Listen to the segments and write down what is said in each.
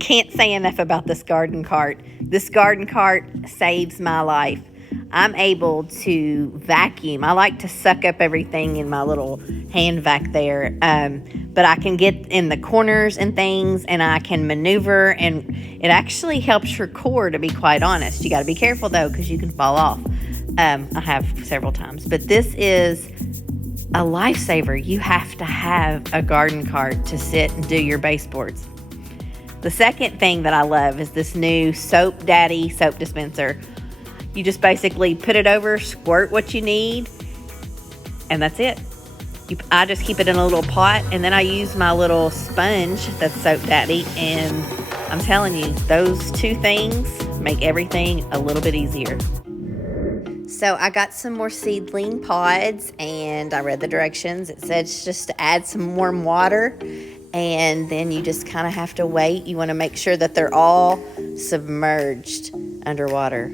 can't say enough about this garden cart. This garden cart saves my life. I'm able to vacuum. I like to suck up everything in my little hand vac there. But I can get in the corners and things, and I can maneuver, and it actually helps your core, to be quite honest. You got to be careful, though, because you can fall off. I have several times. But this is a lifesaver. You have to have a garden cart to sit and do your baseboards. The second thing that I love is this new Soap Daddy soap dispenser. You just basically put it over, squirt what you need, and that's it. I just keep it in a little pot, and then I use my little sponge that's Soap Daddy, and I'm telling you, those two things make everything a little bit easier. So I got some more seedling pods, and I read the directions. It says just to add some warm water, and then you just kind of have to wait. You want to make sure that they're all submerged underwater.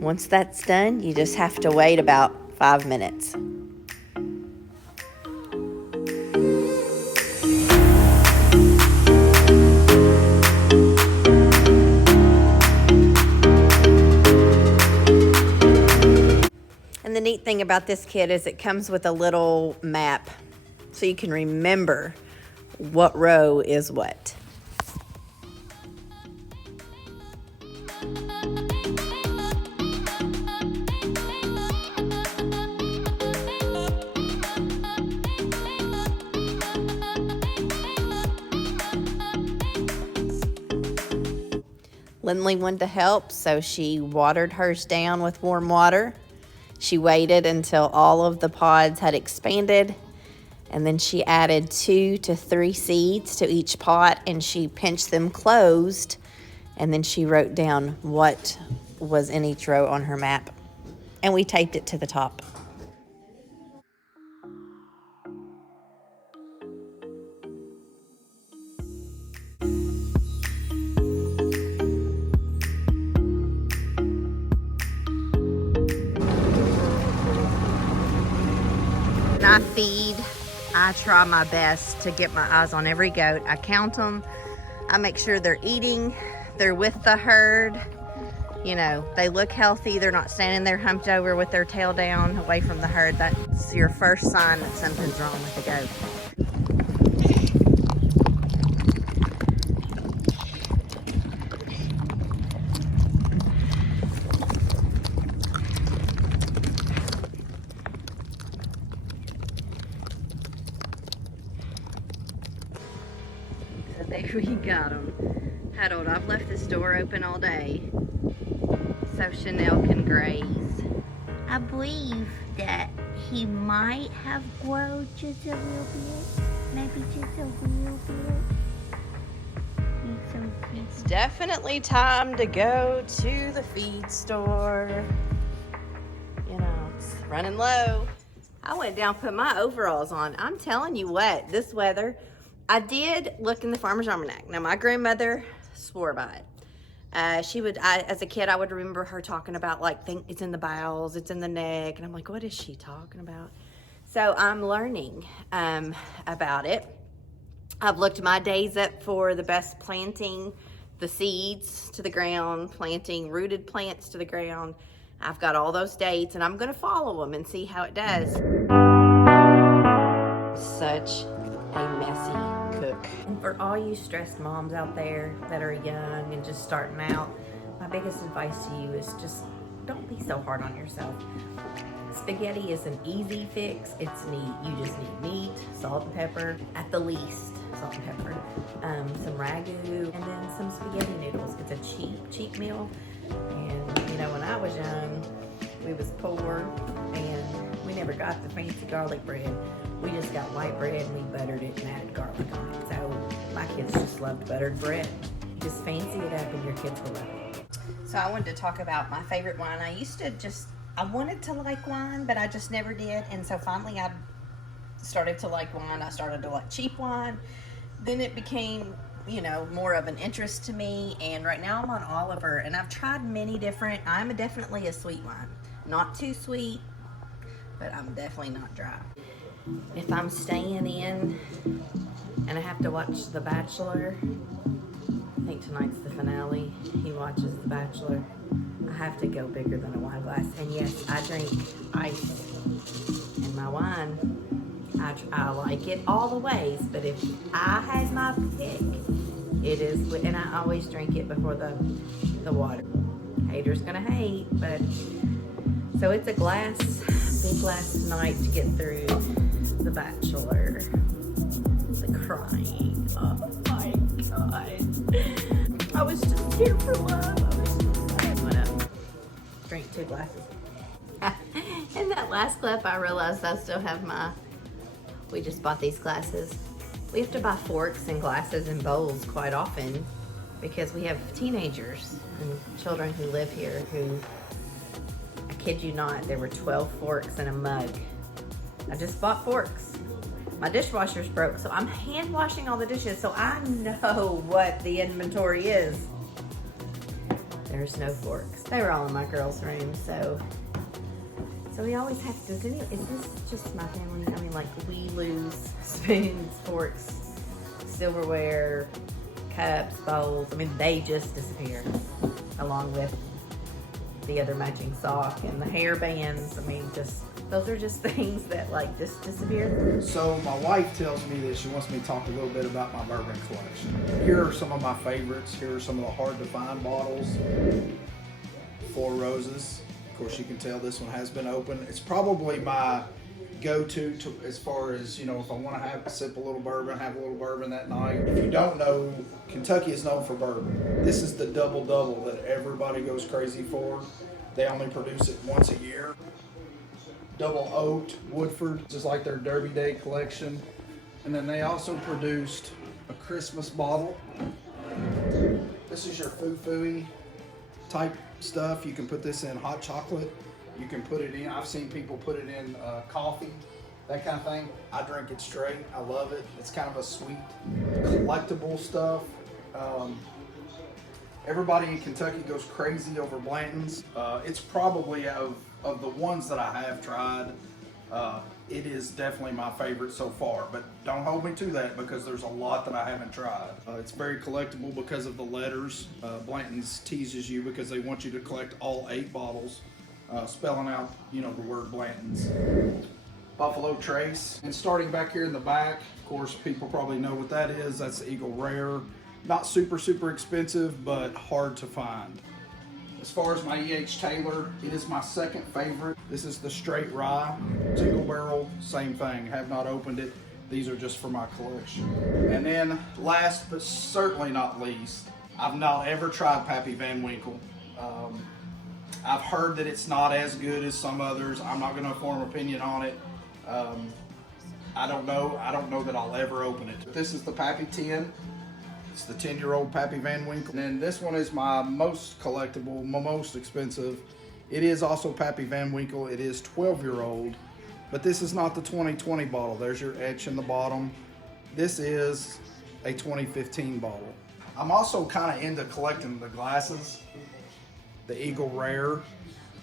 Once that's done, you just have to wait about 5 minutes. And the neat thing about this kit is it comes with a little map so you can remember what row is what. Lindley wanted to help, so she watered hers down with warm water. She waited until all of the pods had expanded, and then she added 2 to 3 seeds to each pot, and she pinched them closed, and then she wrote down what was in each row on her map, and we taped it to the top. When I feed, I try my best to get my eyes on every goat. I count them. I make sure they're eating. They're with the herd. You know, they look healthy. They're not standing there humped over with their tail down away from the herd. That's your first sign that something's wrong with the goat. There we got them huddled. I've left this door open all day so Chanel can graze. I believe that he might have grown just a little bit, maybe just a little bit. It's definitely time to go to the feed store. You know, it's running low. I went down, put my overalls on. I'm telling you what, this weather, I did look in the Farmer's Almanac. Now, my grandmother swore by it. As a kid, I would remember her talking about, like, it's in the bowels, it's in the neck. And I'm like, what is she talking about? So I'm learning about it. I've looked my days up for the best planting the seeds to the ground, planting rooted plants to the ground. I've got all those dates, and I'm going to follow them and see how it does. Such a messy cook. And for all you stressed moms out there that are young and just starting out, my biggest advice to you is just don't be so hard on yourself. Spaghetti is an easy fix. It's neat. You just need meat, salt and pepper, at the least salt and pepper, some ragu, and then some spaghetti noodles. It's a cheap meal. And you know, when I was young, we was poor and we never got the fancy garlic bread. We just got white bread and we buttered it and added garlic on it. So my kids just loved buttered bread. Just fancy it up and your kids will love it. So I wanted to talk about my favorite wine. I wanted to like wine, but I just never did. And so finally I started to like wine. I started to like cheap wine. Then it became, you know, more of an interest to me. And right now I'm on Oliver, and I've tried many different. I'm definitely a sweet wine. Not too sweet, but I'm definitely not dry. if I'm staying in and I have to watch The Bachelor, I think tonight's the finale, he watches The Bachelor, I have to go bigger than a wine glass. And yes, I drink ice in my wine. I like it all the ways, but if I had my pick, it is, and I always drink it before the water. Haters gonna hate, but so it's a glass, big glass tonight to get through The Bachelor. The crying, oh my God. I was just here for love. I'm gonna drink 2 glasses. In that last clip, I realized I still have we just bought these glasses. We have to buy forks and glasses and bowls quite often because we have teenagers and children who live here who, I kid you not, there were 12 forks and a mug. I just bought forks. My dishwasher's broke, so I'm hand washing all the dishes, so I know what the inventory is. There's no forks. They were all in my girls' room, so we always have to, is this just my family? I mean, like, we lose spoons, forks, silverware, cups, bowls. I mean, they just disappear, along with the other matching sock and the hair bands. I mean, those are just things that, like, just disappear. So my wife tells me that she wants me to talk a little bit about my bourbon collection. Here are some of my favorites. Here are some of the hard to find bottles. 4 Roses. Of course, you can tell this one has been opened. It's probably my go-to as far as, you know, if I want to sip a little bourbon, have a little bourbon that night. If you don't know, Kentucky is known for bourbon. This is the double-double that everybody goes crazy for. They only produce it once a year. Double oaked Woodford, just like their Derby Day collection. And then they also produced a Christmas bottle. This is your foo-fooey type stuff. You can put this in hot chocolate. You can put it in, I've seen people put it in coffee, that kind of thing. I drink it straight. I love it. It's kind of a sweet, collectible stuff. Everybody in Kentucky goes crazy over Blanton's. It's probably of the ones that I have tried, it is definitely my favorite so far, but don't hold me to that because there's a lot that I haven't tried. It's very collectible because of the letters. Blanton's teases you because they want you to collect all 8 bottles, spelling out, you know, the word Blanton's. Buffalo Trace. And starting back here in the back, of course, people probably know what that is. That's Eagle Rare. Not super, super expensive, but hard to find. As far as my E.H. Taylor, it is my second favorite. This is the straight rye, single barrel, same thing. Have not opened it. These are just for my collection. And then last but certainly not least, I've not ever tried Pappy Van Winkle. I've heard that it's not as good as some others. I'm not gonna form an opinion on it. I don't know that I'll ever open it. This is the Pappy 10. It's the 10-year-old Pappy Van Winkle. And then this one is my most collectible, my most expensive. It is also Pappy Van Winkle. It is 12-year-old, but this is not the 2020 bottle. There's your etch in the bottom. This is a 2015 bottle. I'm also kind of into collecting the glasses, the Eagle Rare.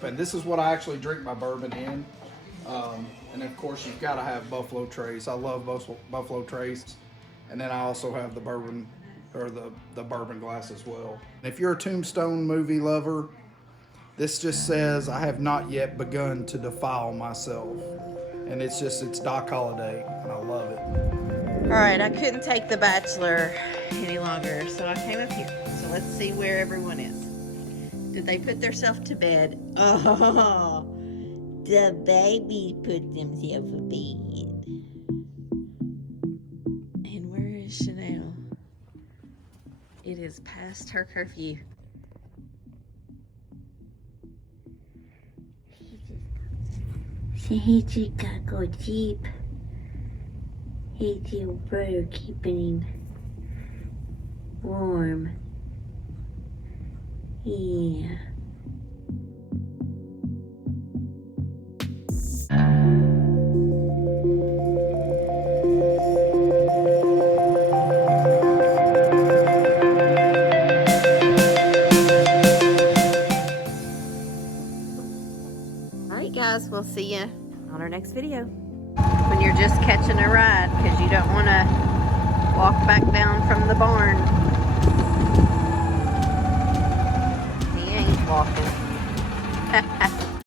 And this is what I actually drink my bourbon in. And of course, you've got to have Buffalo Trace. I love Buffalo Trace. And then I also have the bourbon, or the bourbon glass as well. If you're a Tombstone movie lover, this just says, I have not yet begun to defile myself. And it's Doc Holliday, and I love it. All right, I couldn't take The Bachelor any longer, so I came up here. So let's see where everyone is. Did they put themselves to bed? Oh, the baby put themselves to bed. And where is Chanel? It is past her curfew. He just got go deep. He's your brother keeping him warm. Yeah. Alright guys, we'll see you on our next video. When you're just catching a ride because you don't want to walk back down from the barn.